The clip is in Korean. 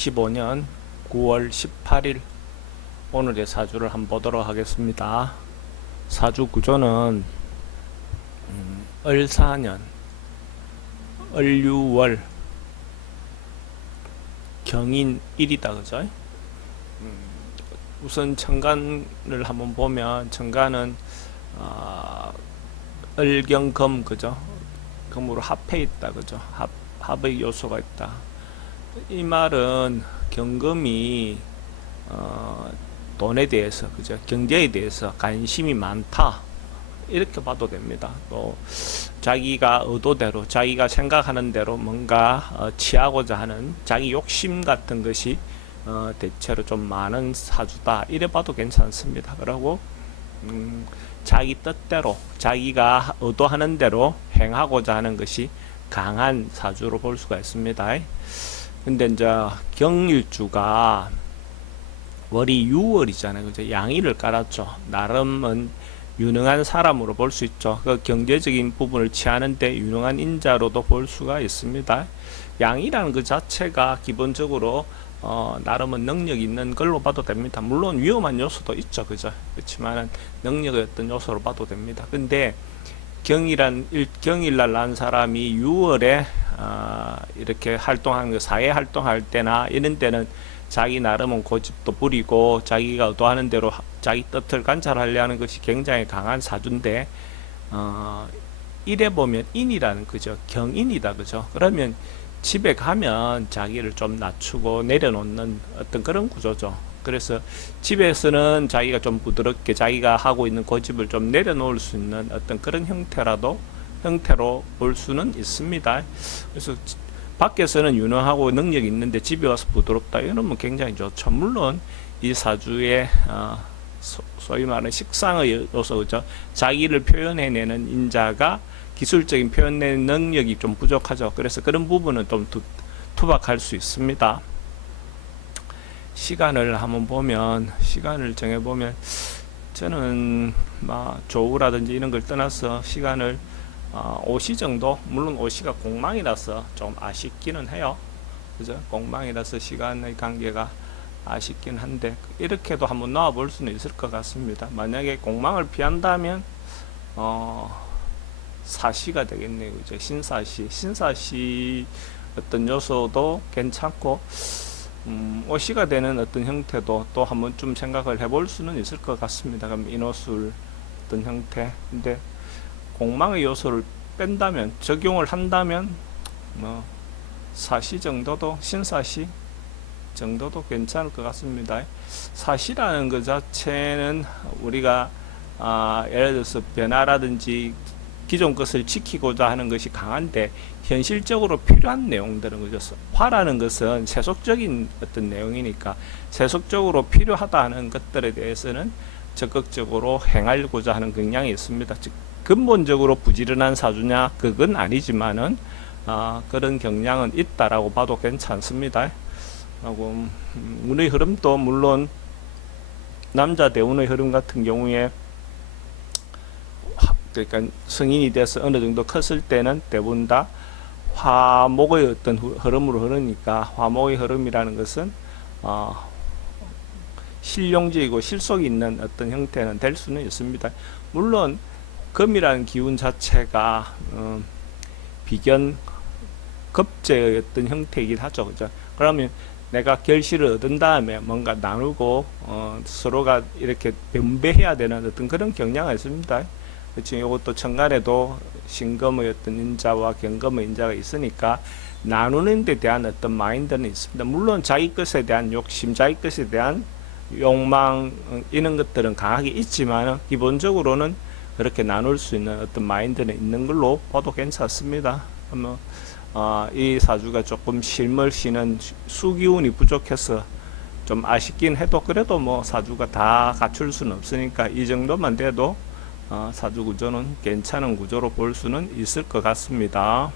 2025년 9월 18일 오늘의 사주를 한번 보도록 하겠습니다. 사주 구조는 을사년, 을유월, 경인일이다, 그죠? 우선 천간을 한번 보면 천간은 을경금, 그죠? 금으로 합해 있다, 그죠? 합의 요소가 있다. 이 말은 경금이 돈에 대해서, 그죠? 경제에 대해서 관심이 많다, 이렇게 봐도 됩니다. 또 자기가 의도대로, 자기가 생각하는 대로 뭔가 취하고자 하는 자기 욕심 같은 것이 대체로 좀 많은 사주다, 이래 봐도 괜찮습니다. 그리고 자기 뜻대로, 자기가 의도하는 대로 행하고자 하는 것이 강한 사주로 볼 수가 있습니다. 근데 이제 경일주가 월이 6월이잖아요, 그죠? 양일을 깔았죠. 나름은 유능한 사람으로 볼 수 있죠. 그 경제적인 부분을 취하는데 유능한 인자로도 볼 수가 있습니다. 양이라는 그 자체가 기본적으로 나름은 능력 있는 걸로 봐도 됩니다. 물론 위험한 요소도 있죠, 그죠? 그렇지만은 능력의 어떤 요소로 봐도 됩니다. 근데 경일날 난 사람이 6월에 이렇게 활동하는 거, 사회 활동할 때나 이런 때는 자기 나름은 고집도 부리고 자기가 의도하는 대로 자기 뜻을 관찰하려는 것이 굉장히 강한 사주인데, 이래 보면 인이라는, 그죠? 경인이다, 그죠? 그러면 집에 가면 자기를 좀 낮추고 내려놓는 어떤 그런 구조죠. 그래서 집에서는 자기가 좀 부드럽게 자기가 하고 있는 고집을 좀 내려놓을 수 있는 어떤 그런 형태로 볼 수는 있습니다. 그래서 밖에서는 유능하고 능력이 있는데 집에 와서 부드럽다, 이러면 굉장히 좋죠. 물론 이 사주의 소위 말하는 식상의 요소죠. 자기를 표현해내는 인자가 기술적인 표현의 능력이 좀 부족하죠. 그래서 그런 부분은 좀 투박할 수 있습니다. 시간을 한번 보면, 시간을 정해보면, 저는 조우라든지 이런 걸 떠나서 시간을 5시 정도, 물론 5시가 공망이라서 좀 아쉽기는 해요, 그죠? 공망이라서 시간의 관계가 아쉽긴 한데, 이렇게도 한번 놓아볼 수는 있을 것 같습니다. 만약에 공망을 피한다면 사시가 되겠네요, 그죠? 신사시 어떤 요소도 괜찮고, 오시가 되는 어떤 형태도 또 한번 좀 생각을 해볼 수는 있을 것 같습니다. 그럼 인호술 어떤 형태. 근데 공망의 요소를 뺀다면, 적용을 한다면 사시 정도도, 신사시 정도도 괜찮을 것 같습니다. 사시라는 것 자체는 우리가 예를 들어서 변화라든지 기존 것을 지키고자 하는 것이 강한데, 현실적으로 필요한 내용들은, 그죠? 화라는 것은 세속적인 어떤 내용이니까 세속적으로 필요하다 하는 것들에 대해서는 적극적으로 행하고자 하는 경향이 있습니다. 즉 근본적으로 부지런한 사주냐, 그건 아니지만은 그런 경향은 있다라고 봐도 괜찮습니다. 하고 운의 흐름도 물론 남자 대운의 흐름 같은 경우에, 그러니까 성인이 돼서 어느 정도 컸을 때는 대부분 다 화목의 어떤 흐름으로 흐르니까, 화목의 흐름이라는 것은 실용적이고 실속이 있는 어떤 형태는 될 수는 있습니다. 물론 금이라는 기운 자체가 비견 급제의 어떤 형태이긴 하죠, 그죠? 그러면 내가 결실을 얻은 다음에 뭔가 나누고 서로가 이렇게 분배해야 되는 어떤 그런 경향이 있습니다. 그렇죠. 이것도 천간에도 신금의 어떤 인자와 경금의 인자가 있으니까 나누는 데 대한 어떤 마인드는 있습니다. 물론 자기 것에 대한 욕심, 자기 것에 대한 욕망, 이런 것들은 강하게 있지만 기본적으로는 그렇게 나눌 수 있는 어떤 마인드는 있는 걸로 봐도 괜찮습니다. 이 사주가 조금 실물씨는 수기운이 부족해서 좀 아쉽긴 해도, 그래도 사주가 다 갖출 수는 없으니까 이 정도만 돼도 사주 구조는 괜찮은 구조로 볼 수는 있을 것 같습니다.